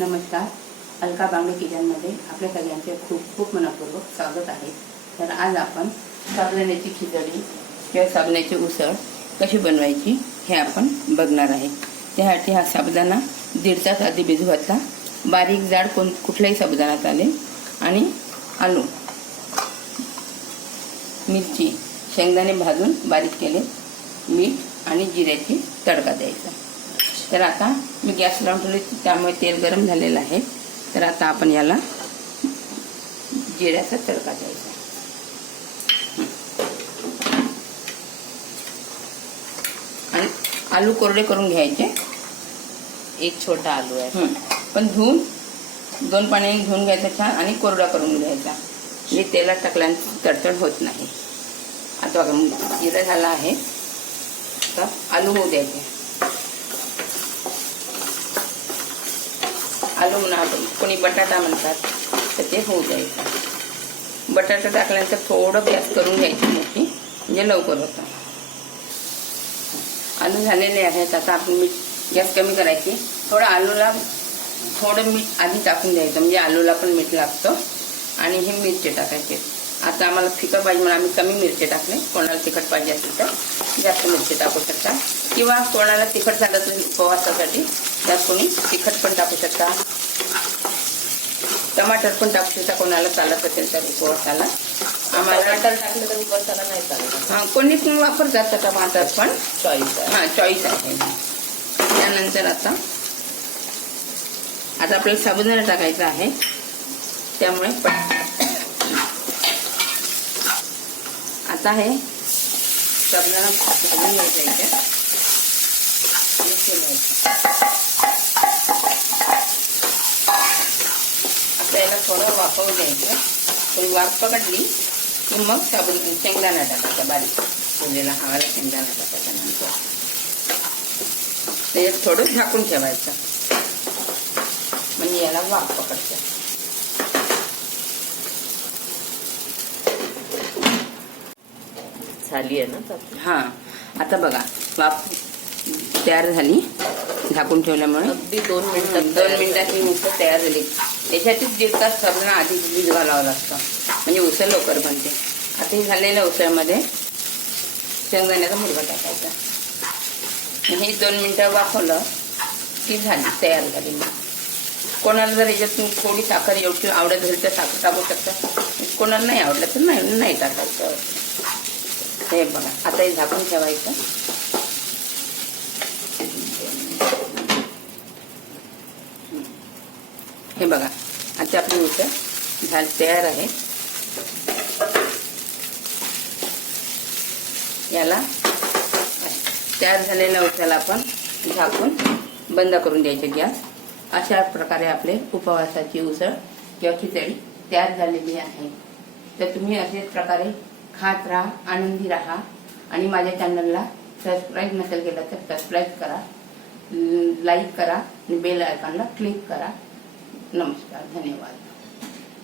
नमस्कार. अलका बांगडे किचनमध्ये आपल्या सगळ्यांचे खूप खूप मनपूर्वक स्वागत आहे. तर आज आपण साबुदाण्याची खिचडी किंवा साबणाची उसळ कशी बनवायची हे आपण बघणार आहे. त्यासाठी हा साबुदाणा दीड तास आधी भिजू घातला. बारीक जाड कोण कुठलाही साबुदाणा चालेल आणि आलू मिरची शेंगदाणे भाजून बारीक केले. मीठ आणि जिऱ्याची तडका द्यायचा. तर आता मी गॅस लावून ठेवली त्यामुळे तेल गरम झालेलं आहे. तर आता आपण याला जिऱ्याचा तडका द्यायचा. आणि आलू कोरडे करून घ्यायचे. एक छोटा आलू आहे. पण धुवून दोन पाण्याने धुवून घ्यायचा छान आणि कोरडा करून घ्यायचा. म्हणजे तेलात टाकल्यानंतर तडतड होत नाही. आता बघा जिरा झाला आहे. आता आलू होऊ द्यायचे. आलू म्हणा आपण कोणी बटाटा म्हणतात तर ते होऊ द्यायचं. बटाटा टाकल्यानंतर थोडं गॅस करून घ्यायची मोठी म्हणजे लवकर होतं. आलू झालेले आहेत आता आपण मीठ गॅस कमी करायची. थोडं आलूला थोडं मीठ आधी टाकून द्यायचं म्हणजे आलूला पण मीठ लागतं. आणि हे मिरचे टाकायचे. आता आम्हाला फिकट पाहिजे म्हणून आम्ही कमी मिरचे टाकले. कोणाला तिखट पाहिजे असेल तर जास्त मिरची टाकू शकता. किंवा कोणाला तिखट झालं तर उपवासासाठी त्यात कोणी तिखट पण टाकू शकता. टमाटर पण टाकू शकता कोणाला चालत असेल तर उपवासाला. आम्हाला टमाटर टाकलं तर उपवासाला नाही चालत. हां कोणीच वापरतात टमाटर पण. चॉईस हां चॉईस आहे. त्यानंतर आता आता आपल्याला साबुदाणा टाकायचा आहे. त्यामुळे आता हे साबुदाणा भाजून घ्यायचा इथे आणि फिरवायचं. आता याला थोडं वाफवून द्यायचं थोडी वाफ पकडली की मग साबुन शेंगदाणा टाकायचा बारीक. फुलेला हवाला शेंगदाणा टाकायचा नंतर. त्याच्यात थोडं झाकून ठेवायचं. म्हणजे याला वाफ पकडतं. झाली आहे ना हां. आता बघा वाफ तयार झाली. झाकून ठेवल्यामुळे अगदी दोन मिनिटात दोन मिनिटात ही उसळ तयार झाली. याच्यातच दीड तास साबणा आधी भिज घालावं लागतं. म्हणजे उसळ लवकर बनते. आता हे झालेल्या उसळमध्ये शेंगदाण्याचा मुलगा टाकायचा. हे दोन मिनटं वाफवलं की झाली तयार झाली. मग कोणाला जर याच्यातून थोडी साखर एवढी आवडत असेल तर साखर टाकू शकता. कोणाला नाही आवडलं तर नाही नाही टाकायचं. हे बघा आता हे झाकून ठेवायचं. हे बघा आता आपली उसळ झाल तयार आहे. याला तयार झालेल्या उसाला आपण झाकून बंद करून द्यायचे गॅस. अशा प्रकारे आपले उपवासाची उसळ किंवा खिचडी तयार झालेली आहे. तर तुम्ही असेच प्रकारे खात राहा आनंदी राहा आणि माझ्या चॅनलला सबस्क्राईब नसेल केलं तर सबस्क्राईब करा लाईक करा आणि बेल आयकॉनला क्लिक करा. नमस्कार धन्यवाद.